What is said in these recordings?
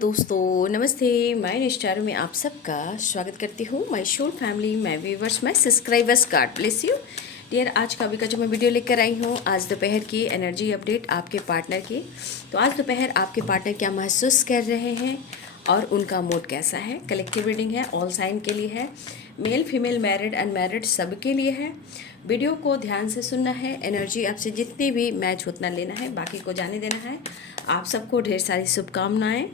दोस्तों, नमस्ते। मैं निष्ठारू में आप सबका स्वागत करती हूँ। My soul family, my viewers, my subscribers, God bless you dear. आज का अभी का जो मैं वीडियो लेकर आई हूँ, आज दोपहर की एनर्जी अपडेट आपके पार्टनर की। तो आज दोपहर आपके पार्टनर क्या महसूस कर रहे हैं और उनका मूड कैसा है। कलेक्टिव रीडिंग है, ऑल साइन के लिए है, मेल फीमेल मैरिड अनमैरिड सबके लिए है। वीडियो को ध्यान से सुनना है, एनर्जी आपसे जितनी भी मैच उतना लेना है, बाकी को जाने देना है। आप सबको ढेर सारी शुभकामनाएं।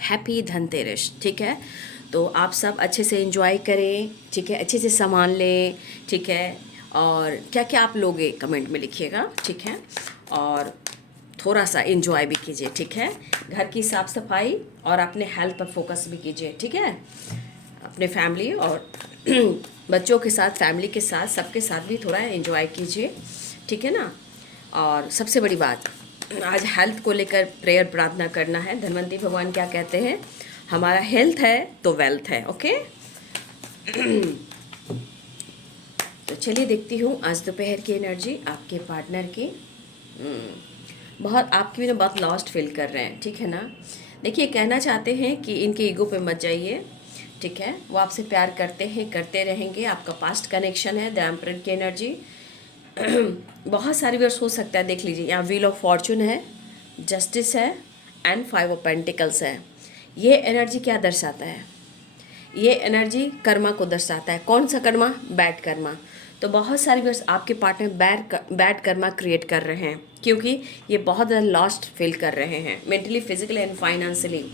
हैप्पी धनतेरस। ठीक है, तो आप सब अच्छे से एंजॉय करें, ठीक है, अच्छे से सामान लें, ठीक है। और क्या क्या आप लोगे कमेंट में लिखिएगा, ठीक है। और थोड़ा सा एंजॉय भी कीजिए, ठीक है। घर की साफ सफाई और अपने हेल्थ पर फोकस भी कीजिए, ठीक है। अपने फैमिली और बच्चों के साथ, फैमिली के साथ, सबके साथ भी थोड़ा एंजॉय कीजिए, ठीक है ना। और सबसे बड़ी बात, आज हेल्थ को लेकर प्रेयर प्रार्थना करना है। धनवंतरी भगवान क्या कहते हैं, हमारा हेल्थ है तो वेल्थ है। ओके तो चलिए देखती हूँ आज दोपहर की एनर्जी आपके पार्टनर की। बहुत आपकी भी ना बहुत लॉस्ट फील कर रहे हैं, ठीक है ना। देखिए, कहना चाहते हैं कि इनके ईगो पे मत जाइए, ठीक है। वो आपसे प्यार करते हैं, करते रहेंगे। आपका पास्ट कनेक्शन है, द एम्परर की एनर्जी। बहुत सारे वर्स हो सकता है, देख लीजिए। यहाँ व्हील ऑफ फॉर्चून है, जस्टिस है एंड 5 ऑफ पेंटिकल्स है। ये एनर्जी क्या दर्शाता है, ये एनर्जी कर्मा को दर्शाता है। कौन सा कर्मा, बैड कर्मा। तो बहुत सारे वर्स आपके पार्टनर बैड कर्मा क्रिएट कर रहे हैं, क्योंकि ये बहुत ज़्यादा लॉस्ट फील कर रहे हैं mentally, physically and financially.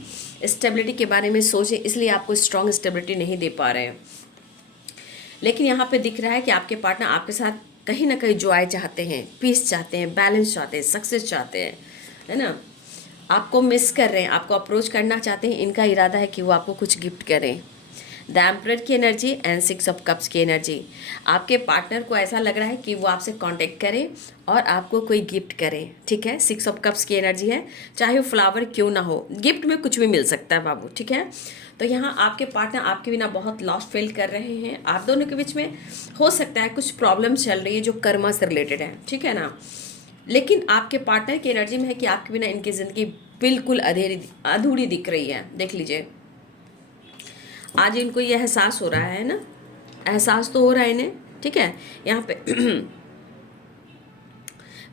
Stability के बारे में सोचें, इसलिए आपको स्ट्रॉन्ग स्टेबिलिटी नहीं दे पा रहे हैं। लेकिन यहाँ पे दिख रहा है कि आपके पार्टनर आपके साथ कहीं ना कहीं जॉय चाहते हैं, पीस चाहते हैं, बैलेंस चाहते हैं, सक्सेस चाहते हैं, है ना। आपको मिस कर रहे हैं, आपको अप्रोच करना चाहते हैं। इनका इरादा है कि वो आपको कुछ गिफ्ट करें। द एम्परर की एनर्जी एंड 6 ऑफ कप्स की एनर्जी। आपके पार्टनर को ऐसा लग रहा है कि वो आपसे कांटेक्ट करे और आपको कोई गिफ्ट करे, ठीक है। 6 ऑफ कप्स की एनर्जी है, चाहे वो फ्लावर क्यों ना हो, गिफ्ट में कुछ भी मिल सकता है बाबू, ठीक है। तो यहाँ आपके पार्टनर आपके बिना बहुत लॉस्ट फील कर रहे हैं। आप दोनों के बीच में हो सकता है कुछ प्रॉब्लम चल रही है जो कर्मा से रिलेटेड है, ठीक है ना। लेकिन आपके पार्टनर की एनर्जी में है कि आपके बिना इनकी ज़िंदगी बिल्कुल अधूरी दिख रही है। देख लीजिए, आज इनको ये एहसास हो रहा है ना, एहसास तो हो रहा है इन्हें, ठीक है। यहाँ पे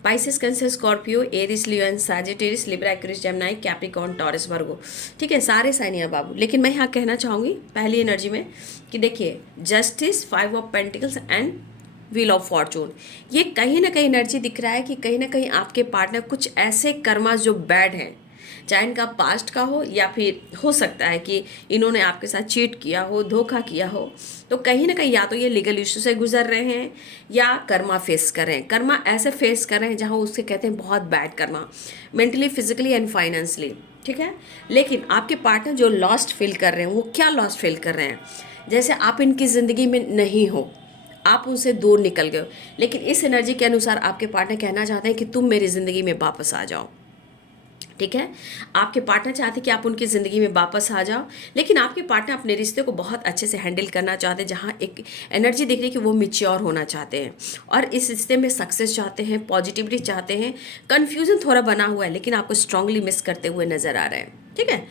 Pisces, Cancer, Scorpio, Aries, Leo and Sagittarius, Libra, Aquarius, Gemini, Capricorn, Taurus, Virgo, ठीक है, सारे साइन है बाबू। लेकिन मैं यहाँ कहना चाहूँगी पहली एनर्जी में कि देखिए, justice, 5 of pentacles and wheel of Fortune. ये कहीं ना कहीं एनर्जी दिख रहा है कि कहीं ना कहीं आपके पार्टनर कुछ ऐसे कर्मा जो बैड हैं, चाहे इनका पास्ट का हो या फिर हो सकता है कि इन्होंने आपके साथ चीट किया हो, धोखा किया हो। तो कहीं ना कहीं या तो ये लीगल इशू से गुजर रहे हैं या कर्मा फेस कर रहे हैं। कर्मा ऐसे फेस कर रहे हैं जहाँ उसके कहते हैं बहुत bad Karma, mentally, physically and financially, ठीक है। लेकिन आपके पार्टनर जो लॉस्ट फील कर रहे हैं, वो क्या लॉस्ट फील कर रहे हैं, जैसे आप इनकी ज़िंदगी में नहीं हो, आप उनसे दूर निकल गए हो। लेकिन इस एनर्जी के अनुसार आपके पार्टनर कहना चाहते हैं कि तुम मेरी ज़िंदगी में वापस आ जाओ, ठीक है। आपके पार्टनर चाहते हैं कि आप उनकी ज़िंदगी में वापस आ जाओ। लेकिन आपके पार्टनर अपने रिश्ते को बहुत अच्छे से हैंडल करना चाहते हैं, जहाँ एक एनर्जी दिख रही है कि वो मैच्योर होना चाहते हैं और इस रिश्ते में सक्सेस चाहते हैं, पॉजिटिविटी चाहते हैं। कन्फ्यूजन थोड़ा बना हुआ है, लेकिन आपको स्ट्रांगली मिस करते हुए नज़र आ रहे हैं, ठीक है।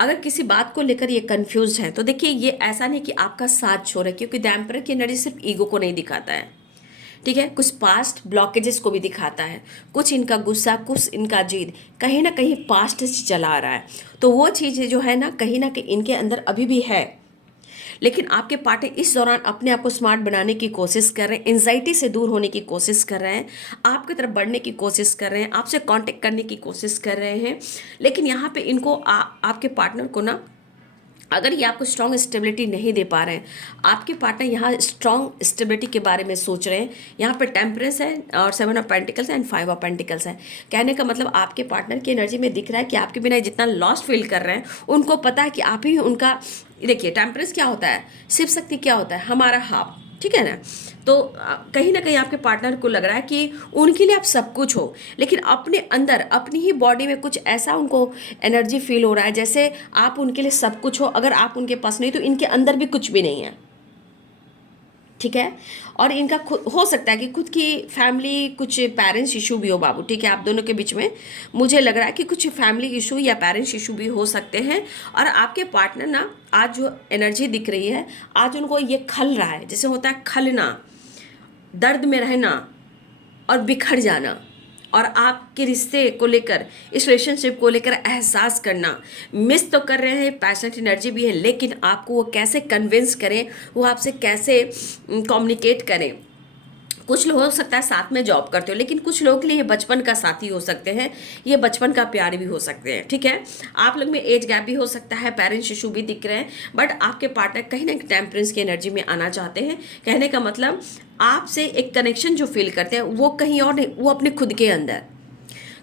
अगर किसी बात को लेकर ये कंफ्यूज है तो देखिए, ये ऐसा नहीं कि आपका साथ छोड़ है, क्योंकि द एम्परर की एनर्जी सिर्फ ईगो को नहीं दिखाता है, ठीक है। कुछ पास्ट ब्लॉकेजेस को भी दिखाता है, कुछ इनका गुस्सा, कुछ इनका जिद कहीं ना कहीं पास्ट से चला आ रहा है। तो वो चीज़ जो है ना कहीं इनके अंदर अभी भी है। लेकिन आपके पार्टनर इस दौरान अपने आप को स्मार्ट बनाने की कोशिश कर रहे हैं, एंजाइटी से दूर होने की कोशिश कर रहे हैं, आपकी तरफ बढ़ने की कोशिश कर रहे हैं, आपसे कांटेक्ट करने की कोशिश कर रहे हैं। लेकिन यहाँ पे इनको आपके पार्टनर को ना, अगर ये आपको स्ट्रॉन्ग स्टेबिलिटी नहीं दे पा रहे हैं, आपके पार्टनर यहाँ स्ट्रॉन्ग स्टेबिलिटी के बारे में सोच रहे हैं। यहाँ पे टेम्परेंस है और 7 of pentacles and 5 of pentacles है। कहने का मतलब आपके पार्टनर की एनर्जी में दिख रहा है कि आपके बिना जितना लॉस्ट फील कर रहे हैं, उनको पता है कि आप ही उनका, देखिए टेम्परेंस क्या होता है, शिव शक्ति क्या होता है, हमारा हाफ, ठीक है ना। तो कहीं ना कहीं आपके पार्टनर को लग रहा है कि उनके लिए आप सब कुछ हो, लेकिन अपने अंदर, अपनी ही बॉडी में कुछ ऐसा उनको एनर्जी फील हो रहा है जैसे आप उनके लिए सब कुछ हो। अगर आप उनके पास नहीं तो इनके अंदर भी कुछ भी नहीं है, ठीक है। और इनका खुद हो सकता है कि खुद की फैमिली कुछ पेरेंट्स इशू भी हो बाबू, ठीक है। आप दोनों के बीच में मुझे लग रहा है कि कुछ फैमिली इशू या पेरेंट्स इशू भी हो सकते हैं। और आपके पार्टनर ना, आज जो एनर्जी दिख रही है, आज उनको ये खल रहा है, जैसे होता है खलना, दर्द में रहना और बिखर जाना, और आपके रिश्ते को लेकर, इस रिलेशनशिप को लेकर एहसास करना। मिस तो कर रहे हैं, पैशनेट एनर्जी भी है, लेकिन आपको वो कैसे कन्विंस करें, वो आपसे कैसे कम्युनिकेट करें। कुछ लोग हो सकता है साथ में जॉब करते हो, लेकिन कुछ लोगों के लिए ये बचपन का साथी हो सकते हैं, ये बचपन का प्यार भी हो सकते हैं, ठीक है। आप लोग में एज गैप भी हो सकता है, पेरेंट्स इशू भी दिख रहे हैं, बट आपके पार्टनर कहीं ना कहीं टेम्परेंस की एनर्जी में आना चाहते हैं। कहने का मतलब आपसे एक कनेक्शन जो फील करते हैं वो कहीं और नहीं, वो अपने खुद के अंदर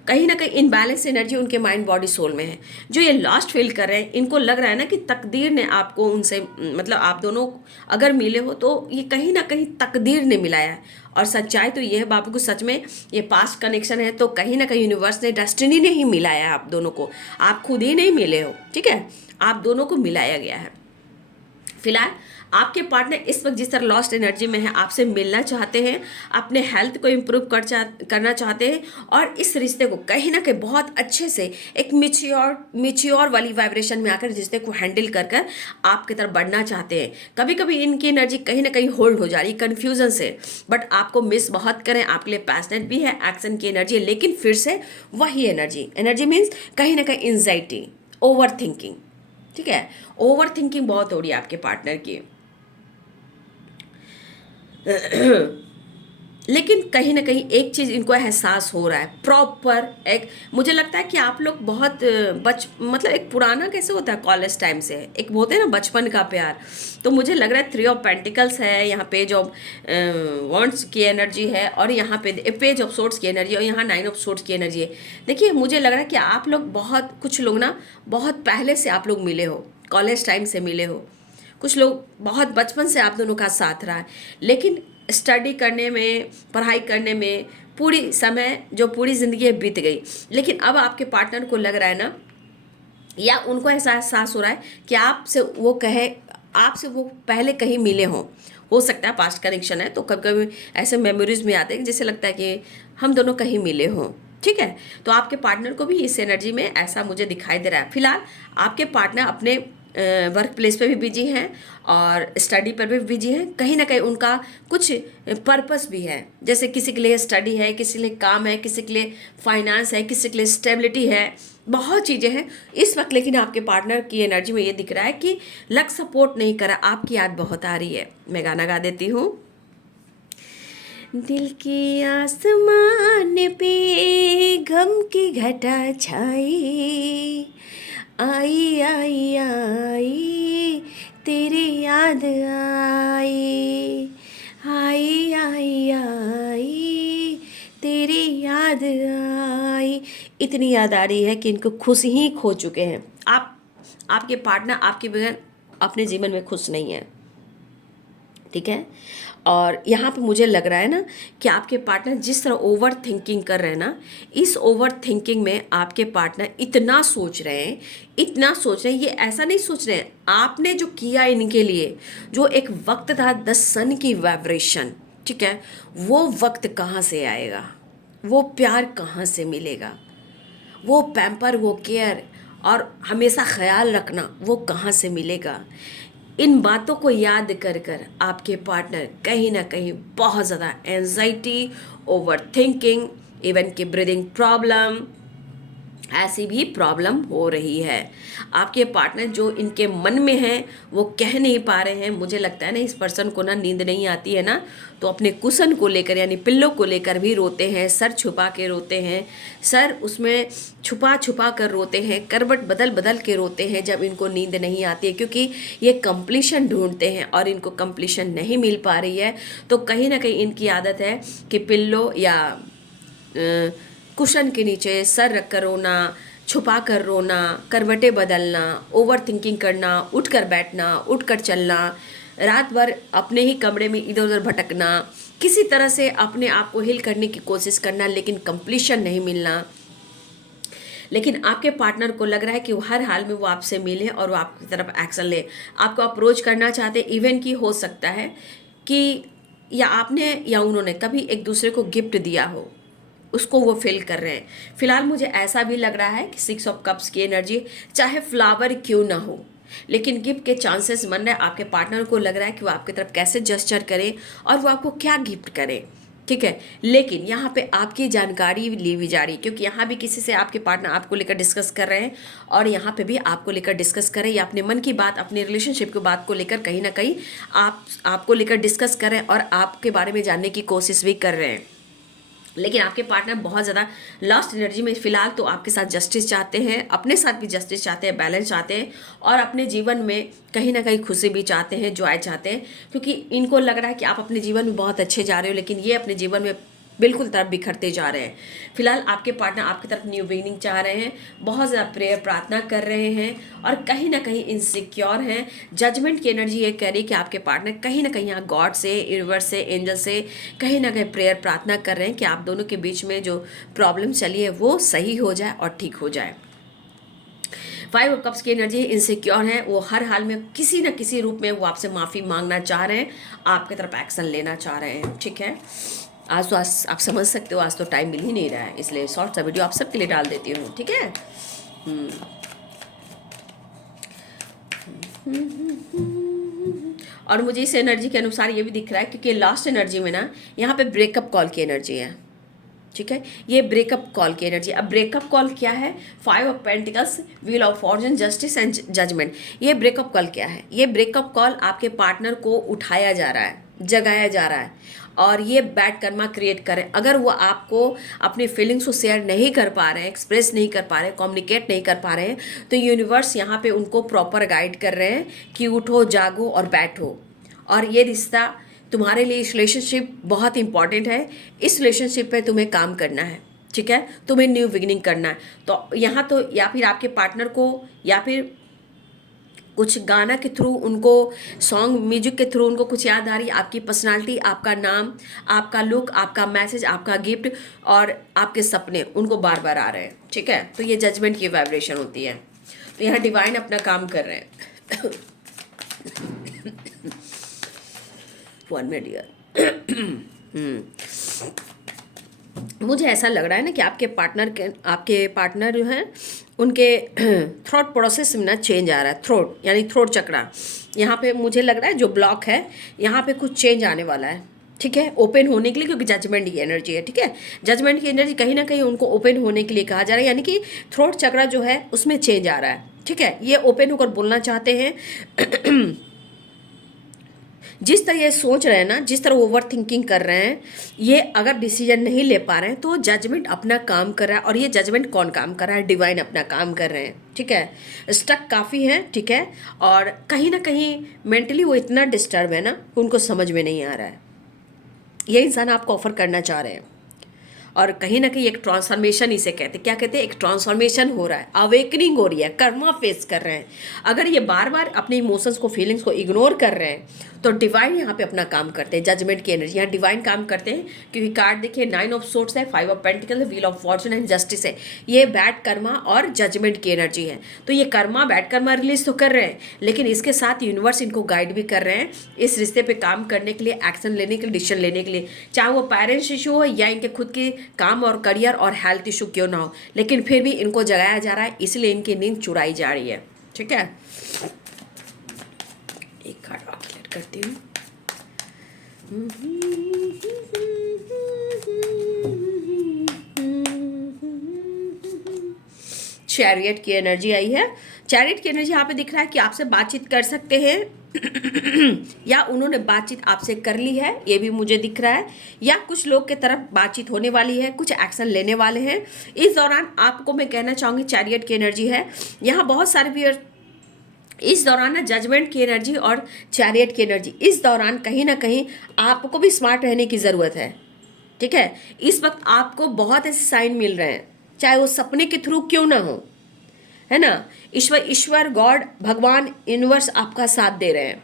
कहीं ना कहीं इनबैलेंस एनर्जी उनके माइंड बॉडी सोल में है। जो ये लॉस्ट फील कर रहे हैं, इनको लग रहा है ना कि तकदीर ने आपको उनसे, मतलब आप दोनों अगर मिले हो तो ये कहीं ना कहीं तकदीर ने मिलाया है। और सच्चाई तो ये है बाबू को, सच में ये पास्ट कनेक्शन है तो कहीं ना कहीं यूनिवर्स ने, डेस्टिनी ने ही मिलाया है आप दोनों को। आप खुद ही नहीं मिले हो, ठीक है, आप दोनों को मिलाया गया है। फिलहाल आपके पार्टनर इस वक्त जिस तरह लॉस्ट एनर्जी में है, आपसे मिलना चाहते हैं, अपने हेल्थ को इम्प्रूव करना चाहते हैं, और इस रिश्ते को कहीं ना कहीं बहुत अच्छे से एक मिच्योर वाली वाइब्रेशन में आकर रिश्ते को हैंडल कर कर आपकी तरफ बढ़ना चाहते हैं। कभी कभी इनकी एनर्जी कहीं ना कहीं होल्ड हो जा रही है कन्फ्यूजन से, बट आपको मिस बहुत करें, आपके लिए पैशनेट भी है, एक्शन की एनर्जी है, लेकिन फिर से वही एनर्जी मीन्स कहीं ना कहीं एंजाइटी, ओवर थिंकिंग, ठीक है। ओवर थिंकिंग बहुत हो रही है आपके पार्टनर की। लेकिन कहीं ना कहीं एक चीज़ इनको एहसास हो रहा है प्रॉपर, एक मुझे लगता है कि आप लोग बहुत मतलब एक पुराना कैसे होता है कॉलेज टाइम से, एक होते हैं ना बचपन का प्यार। तो मुझे लग रहा है 3 ऑफ पेंटिकल्स है, यहाँ पेज ऑफ वॉन्ड्स की एनर्जी है, और यहाँ पे पेज ऑफ सोर्ट्स की एनर्जी, और यहाँ 9 ऑफ सोर्ट्स की एनर्जी है। देखिए मुझे लग रहा है कि आप लोग बहुत, कुछ लोग ना बहुत पहले से आप लोग मिले हो, कॉलेज टाइम से मिले हो, कुछ लोग बहुत बचपन से आप दोनों का साथ रहा है, लेकिन स्टडी करने में, पढ़ाई करने में पूरी समय जो पूरी ज़िंदगी बीत गई। लेकिन अब आपके पार्टनर को लग रहा है ना, या उनको ऐसा एहसास हो रहा है कि आपसे वो पहले कहीं मिले हों, हो सकता है पास्ट कनेक्शन है, तो कभी कभी ऐसे मेमोरीज में आते हैं जैसे लगता है कि हम दोनों कहीं मिले हों, ठीक है। तो आपके पार्टनर को भी इस एनर्जी में ऐसा मुझे दिखाई दे रहा है। फिलहाल आपके पार्टनर अपने वर्क प्लेस पे भी बिजी हैं और स्टडी पर भी बिजी हैं। कहीं ना कहीं उनका कुछ पर्पस भी है, जैसे किसी के लिए स्टडी है, किसी के लिए काम है, किसी के लिए फाइनेंस है, किसी के लिए स्टेबिलिटी है, बहुत चीज़ें हैं इस वक्त। लेकिन आपके पार्टनर की एनर्जी में ये दिख रहा है कि लक सपोर्ट नहीं करा, आपकी याद बहुत आ रही है। मैं गाना गा देती हूँ। दिल की आसमान पे गम की घटा छाई, आई आई आई तेरी याद आई, आई आई आई तेरी याद आई। इतनी याद आ रही है कि इनको खुश ही खो चुके हैं। आपके पार्टनर आपके बगैर अपने जीवन में खुश नहीं है, ठीक है। और यहाँ पे मुझे लग रहा है ना कि आपके पार्टनर जिस तरह ओवर थिंकिंग कर रहे हैं ना, इस ओवर थिंकिंग में आपके पार्टनर इतना सोच रहे हैं, इतना सोच रहे हैं, ये ऐसा नहीं सोच रहे हैं आपने जो किया इनके लिए, जो एक वक्त था द सन की वाइब्रेशन, ठीक है, वो वक्त कहाँ से आएगा, वो प्यार कहाँ से मिलेगा, वो पैम्पर, वो केयर और हमेशा ख्याल रखना वो कहाँ से मिलेगा। इन बातों को याद कर कर आपके पार्टनर कहीं ना कहीं बहुत ज़्यादा एंजाइटी, ओवर थिंकिंग, इवन कि ब्रीदिंग प्रॉब्लम, ऐसी भी प्रॉब्लम हो रही है। आपके पार्टनर जो इनके मन में है वो कह नहीं पा रहे हैं। मुझे लगता है ना इस पर्सन को ना नींद नहीं आती है ना, तो अपने कुशन को लेकर यानी पिल्लो को लेकर भी रोते हैं, सर छुपा के रोते हैं, सर उसमें छुपा छुपा कर रोते हैं, करवट बदल बदल के रोते हैं जब इनको नींद नहीं आती है, क्योंकि ये कंप्लीशन ढूंढते हैं और इनको कंप्लीशन नहीं मिल पा रही है। तो कहीं ना कहीं इनकी आदत है कि पिल्लो या कुशन के नीचे सर रख कर रोना, छुपा कर रोना, करवटें बदलना, ओवर थिंकिंग करना, उठ कर बैठना, उठ कर चलना, रात भर अपने ही कमरे में इधर उधर भटकना, किसी तरह से अपने आप को हील करने की कोशिश करना, लेकिन कंप्लीशन नहीं मिलना। लेकिन आपके पार्टनर को लग रहा है कि वो हर हाल में वो आपसे मिले और वो आपकी तरफ एक्शन ले, आपको अप्रोच करना चाहते। इवन की हो सकता है कि या आपने या उन्होंने कभी एक दूसरे को गिफ्ट दिया हो, उसको वो फील कर रहे हैं। फिलहाल मुझे ऐसा भी लग रहा है कि 6 ऑफ कप्स की एनर्जी, चाहे फ्लावर क्यों ना हो, लेकिन गिफ्ट के चांसेस बन रहे हैं। आपके पार्टनर को लग रहा है कि वो आपकी तरफ कैसे जेस्चर करे और वो आपको क्या गिफ्ट करे, ठीक है। लेकिन यहाँ पे आपकी जानकारी ली हुई जा रही है, क्योंकि यहाँ भी किसी से आपके पार्टनर आपको लेकर डिस्कस कर रहे हैं और यहाँ पे भी आपको लेकर डिस्कस कर रहे हैं, या अपने मन की बात, अपने रिलेशनशिप की बात को लेकर कहीं ना कहीं आपको लेकर डिस्कस कर रहे हैं और आपके बारे में जानने की कोशिश भी कर रहे हैं। लेकिन आपके पार्टनर बहुत ज़्यादा लॉस्ट एनर्जी में फिलहाल तो आपके साथ जस्टिस चाहते हैं, अपने साथ भी जस्टिस चाहते हैं, बैलेंस चाहते हैं और अपने जीवन में कहीं ना कहीं खुशी भी चाहते हैं, जॉय चाहते हैं, क्योंकि इनको लग रहा है कि आप अपने जीवन में बहुत अच्छे जा रहे हो, लेकिन ये अपने जीवन में बिल्कुल तरफ बिखरते जा रहे हैं। फिलहाल आपके पार्टनर आपकी तरफ न्यू बिगिनिंग चाह रहे हैं, बहुत ज़्यादा प्रेयर प्रार्थना कर रहे हैं और कहीं ना कहीं इनसिक्योर हैं। जजमेंट की एनर्जी ये कह रही है कि आपके पार्टनर कहीं ना कहीं यहाँ गॉड से, यूनिवर्स से, एंजल से कहीं ना कहीं प्रेयर प्रार्थना कर रहे हैं कि आप दोनों के बीच में जो प्रॉब्लम चली है वो सही हो जाए और ठीक हो जाए। 5 ऑफ कप्स की एनर्जी इनसिक्योर है, वो हर हाल में किसी न किसी रूप में वो आपसे माफ़ी मांगना चाह रहे हैं, आपकी तरफ एक्शन लेना चाह रहे हैं, ठीक है। आज तो आप समझ सकते हो, आज तो टाइम मिल ही नहीं रहा है, इसलिए शॉर्ट सा वीडियो आप सबके लिए डाल देती हूँ, ठीक है। और मुझे इस एनर्जी के अनुसार ये भी दिख रहा है, क्योंकि लास्ट एनर्जी में ना यहाँ पे ब्रेकअप कॉल की एनर्जी है, ठीक है। ये ब्रेकअप कॉल की एनर्जी। अब ब्रेकअप कॉल क्या है? 5 of pentacles, wheel of fortune, justice and judgment. ये ब्रेकअप कॉल क्या है? ये ब्रेकअप कॉल आपके पार्टनर को उठाया जा रहा है, जगाया जा रहा है और ये बैड कर्मा क्रिएट करे। अगर वो आपको अपनी फीलिंग्स को शेयर नहीं कर पा रहे हैं, एक्सप्रेस नहीं कर पा रहे हैं, कम्युनिकेट नहीं कर पा रहे हैं, तो यूनिवर्स यहाँ पे उनको प्रॉपर गाइड कर रहे हैं कि उठो, जागो और बैठो। और ये रिश्ता तुम्हारे लिए, इस रिलेशनशिप बहुत इंपॉर्टेंट है, इस रिलेशनशिप पे तुम्हें काम करना है, ठीक है, तुम्हें न्यू बिगिनिंग करना है। तो यहाँ तो या फिर आपके पार्टनर को या फिर कुछ गाना के थ्रू, उनको सॉन्ग म्यूजिक के थ्रू उनको कुछ याद आ रही है, आपकी पर्सनालिटी, आपका नाम, आपका लुक, आपका मैसेज, आपका गिफ्ट और आपके सपने उनको बार बार आ रहे हैं, ठीक है। तो ये जजमेंट की वाइब्रेशन होती है। तो यहाँ डिवाइन अपना काम कर रहे हैं। वन में डियर, मुझे ऐसा लग रहा है ना कि आपके पार्टनर जो हैं उनके थ्रोट प्रोसेस में ना चेंज आ रहा है। थ्रोट यानी थ्रोट चक्रा, यहाँ पे मुझे लग रहा है जो ब्लॉक है यहाँ पे कुछ चेंज आने वाला है, ठीक है, ओपन होने के लिए, क्योंकि जजमेंट की एनर्जी है, ठीक है। जजमेंट की एनर्जी कहीं ना कहीं उनको ओपन होने के लिए कहा जा रहा है, यानी कि थ्रोट चक्रा जो है उसमें चेंज आ रहा है, ठीक है। ये ओपन होकर बोलना चाहते हैं। जिस तरह ये सोच रहे हैं ना, जिस तरह ओवर थिंकिंग कर रहे हैं, ये अगर डिसीजन नहीं ले पा रहे हैं तो जजमेंट अपना काम कर रहा है। और ये जजमेंट कौन काम कर रहा है? डिवाइन अपना काम कर रहे हैं, ठीक है। स्टक काफ़ी है, ठीक है, और कहीं ना कहीं मेंटली वो इतना डिस्टर्ब है ना, उनको समझ में नहीं आ रहा है ये इंसान आपको ऑफर करना चाह रहे हैं। और कहीं ना कहीं एक ट्रांसफॉर्मेशन इसे कहते हैं। क्या कहते हैं? एक ट्रांसफॉर्मेशन हो रहा है, अवेकनिंग हो रही है, कर्मा फेस कर रहे हैं। अगर ये बार बार अपने इमोशंस को, फीलिंग्स को इग्नोर कर रहे हैं तो डिवाइन यहाँ पे अपना काम करते हैं। जजमेंट की एनर्जी यहाँ डिवाइन काम करते हैं, क्योंकि कार्ड देखिए 9 ऑफ सोर्ट्स है, 5 of pentacle, wheel of Fortune and justice है। ये बैड कर्मा और जजमेंट की एनर्जी है। तो ये कर्मा, बैड कर्मा रिलीज तो कर रहे हैं, लेकिन इसके साथ यूनिवर्स इनको गाइड भी कर रहे हैं इस रिश्ते पे काम करने के लिए, एक्शन लेने के लिए, डिसीजन लेने के लिए, चाहे वो पेरेंट्स इशू हो या इनके खुद के काम और करियर और हेल्थ इशू क्यों ना हो, लेकिन फिर भी इनको जगाया जा रहा है, इसलिए इनकी नींद चुराई जा रही है, ठीक है। एक कार्ड और क्लियर करती हूँ। चैरियट की एनर्जी आई है। चैरियट की एनर्जी यहाँ पे दिख रहा है कि आपसे बातचीत कर सकते हैं या उन्होंने बातचीत आपसे कर ली है, ये भी मुझे दिख रहा है, या कुछ लोग के तरफ बातचीत होने वाली है, कुछ एक्शन लेने वाले हैं इस दौरान। आपको मैं कहना चाहूँगी चैरियट की एनर्जी है यहाँ। बहुत सारे व्यूअर्स इस दौरान ना जजमेंट की एनर्जी और चैरियट की एनर्जी, इस दौरान कहीं ना कहीं आपको भी स्मार्ट रहने की ज़रूरत है, ठीक है। इस वक्त आपको बहुत ऐसे साइन मिल रहे हैं, चाहे वो सपने के थ्रू क्यों ना हो, है ना। ईश्वर गॉड, भगवान, यूनिवर्स आपका साथ दे रहे हैं,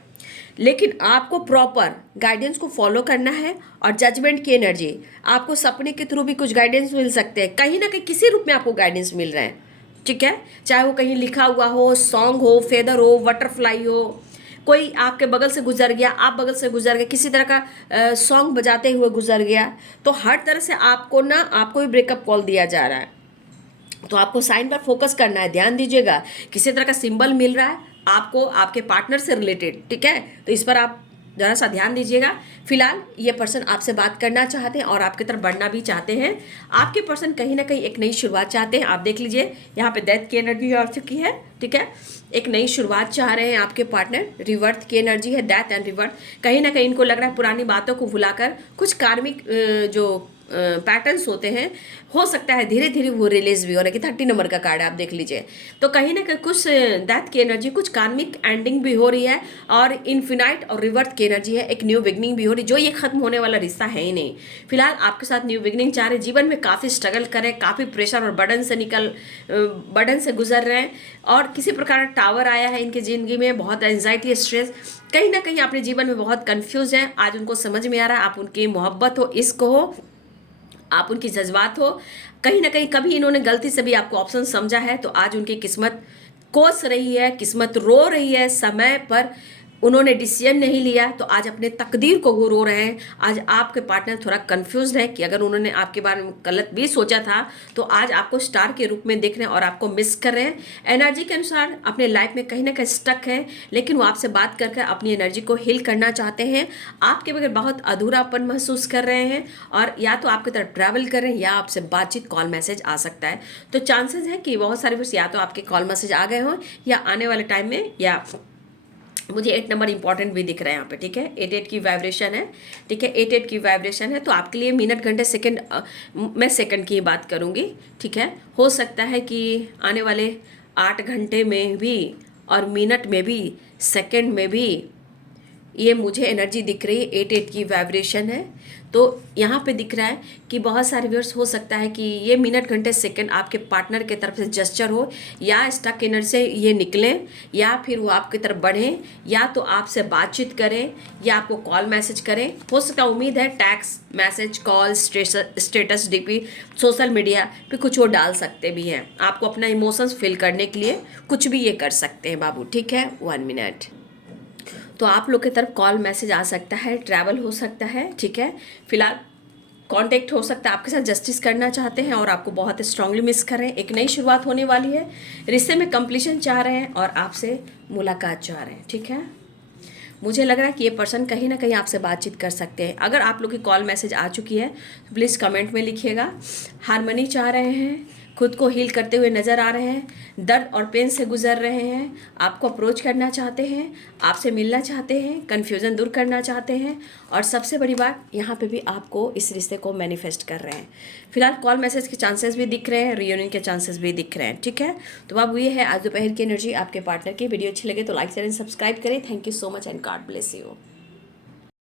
लेकिन आपको प्रॉपर गाइडेंस को फॉलो करना है। और जजमेंट की एनर्जी, आपको सपने के थ्रू भी कुछ गाइडेंस मिल सकते हैं, कहीं ना कहीं किसी रूप में आपको गाइडेंस मिल रहे हैं, ठीक है। चाहे वो कहीं लिखा हुआ हो, सॉन्ग हो, फेदर हो, बटरफ्लाई हो, कोई आपके बगल से गुजर गया, आप बगल से गुजर गए, किसी तरह का सॉन्ग बजाते हुए गुजर गया, तो हर तरह से आपको भी ब्रेकअप कॉल दिया जा रहा है। तो आपको साइन पर फोकस करना है, ध्यान दीजिएगा। किसी तरह का सिंबल मिल रहा है आपको आपके पार्टनर से रिलेटेड, ठीक है, तो इस पर आप ज़रा सा ध्यान दीजिएगा। फिलहाल ये पर्सन आपसे बात करना चाहते हैं और आपकी तरफ बढ़ना भी चाहते हैं। आपके पर्सन कहीं ना कहीं एक नई शुरुआत चाहते हैं। आप देख लीजिए यहाँ पे डेथ की एनर्जी आ चुकी है, ठीक है, एक नई शुरुआत चाह रहे हैं आपके पार्टनर। रिवर्थ की एनर्जी है, डेथ एंड रिवर्थ। कहीं ना कहीं इनको लग रहा है पुरानी बातों को भुलाकर कुछ कार्मिक जो पैटर्न्स होते हैं, हो सकता है धीरे धीरे वो रिलीज भी हो रहे। कि 30 नंबर का कार्ड है, आप देख लीजिए। तो कहीं ना कहीं कुछ डेथ की एनर्जी, कुछ कार्मिक एंडिंग भी हो रही है और इन्फिनाइट और रिवर्थ की एनर्जी है, एक न्यू बिगनिंग भी हो रही, जो ये खत्म होने वाला रिश्ता है ही नहीं। फिलहाल आपके साथ न्यू बिगनिंग चाह रहे, जीवन में काफ़ी स्ट्रगल कर रहे हैं, काफ़ी प्रेशर और बर्डन से गुजर रहे हैं और किसी प्रकार का टावर आया है इनकी ज़िंदगी में, बहुत एंजाइटी, स्ट्रेस, कहीं ना कहीं अपने जीवन में बहुत कंफ्यूज है। आज उनको समझ में आ रहा है, आप उनकी मोहब्बत हो, इश्क हो, आप उनकी जज्बात हो, कहीं ना कहीं कभी इन्होंने गलती से भी आपको ऑप्शन समझा है, तो आज उनकी किस्मत कोस रही है, किस्मत रो रही है। समय पर उन्होंने डिसीजन नहीं लिया, तो आज अपने तकदीर को वो रो रहे हैं। आज आपके पार्टनर थोड़ा कंफ्यूज है कि अगर उन्होंने आपके बारे में गलत भी सोचा था, तो आज आपको स्टार के रूप में देख रहे हैं और आपको मिस कर रहे हैं। एनर्जी के अनुसार अपने लाइफ में कहीं ना कहीं स्टक है, लेकिन वो आपसे बात करके अपनी एनर्जी को हील करना चाहते हैं। आपके बगैर बहुत अधूरापन महसूस कर रहे हैं और या तो आपकी तरफ ट्रैवल कर रहे हैं या आपसे बातचीत, कॉल मैसेज आ सकता है। तो चांसेस है कि बहुत सारे या तो आपके कॉल मैसेज आ गए हों या आने वाले टाइम में, या मुझे 8 नंबर इंपॉर्टेंट भी दिख रहा है यहाँ पे, ठीक है, 8 की वाइब्रेशन है, ठीक है, 8 की वाइब्रेशन है। तो आपके लिए मिनट, घंटे, सेकंड, मैं सेकंड की बात करूँगी, ठीक है। हो सकता है कि आने वाले 8 घंटे में भी और मिनट में भी, सेकंड में भी ये मुझे एनर्जी दिख रही है, 8 की वाइब्रेशन है। तो यहाँ पे दिख रहा है कि बहुत सारे व्यूअर्स, हो सकता है कि ये मिनट, घंटे, सेकंड आपके पार्टनर के तरफ से जेस्चर हो, या स्टक एनर्जी से ये निकलें, या फिर वो आपकी तरफ बढ़ें, या तो आपसे बातचीत करें, या आपको कॉल मैसेज करें। हो सकता है, उम्मीद है, tax message, call, status DP, social media पे कुछ वो डाल सकते भी हैं। आपको अपना इमोशंस फील करने के लिए कुछ भी ये कर सकते हैं बाबू, ठीक है। 1 मिनट। तो आप लोग की तरफ कॉल मैसेज आ सकता है, ट्रैवल हो सकता है, ठीक है। फिलहाल कांटेक्ट हो सकता है, आपके साथ जस्टिस करना चाहते हैं और आपको बहुत स्ट्रांगली मिस कर रहे हैं। एक नई शुरुआत होने वाली है, रिश्ते में कंप्लीशन चाह रहे हैं और आपसे मुलाकात चाह रहे हैं, ठीक है। मुझे लग रहा है कि ये पर्सन कहीं ना कहीं आपसे बातचीत कर सकते हैं। अगर आप लोग की कॉल मैसेज आ चुकी है तो प्लीज़ कमेंट में लिखिएगा। हारमनी चाह रहे हैं, खुद को हील करते हुए नज़र आ रहे हैं, दर्द और पेन से गुजर रहे हैं, आपको अप्रोच करना चाहते हैं, आपसे मिलना चाहते हैं, कन्फ्यूज़न दूर करना चाहते हैं, और सबसे बड़ी बात यहाँ पे भी आपको इस रिश्ते को मैनिफेस्ट कर रहे हैं। फिलहाल कॉल मैसेज के चांसेस भी दिख रहे हैं, रियूनियन के चांसेस भी दिख रहे हैं, ठीक है। तो अब ये है आज दोपहर की एनर्जी आपके पार्टनर की। वीडियो अच्छी लगे तो लाइक, शेयर एंड सब्सक्राइब करें। Thank you so much and God bless you.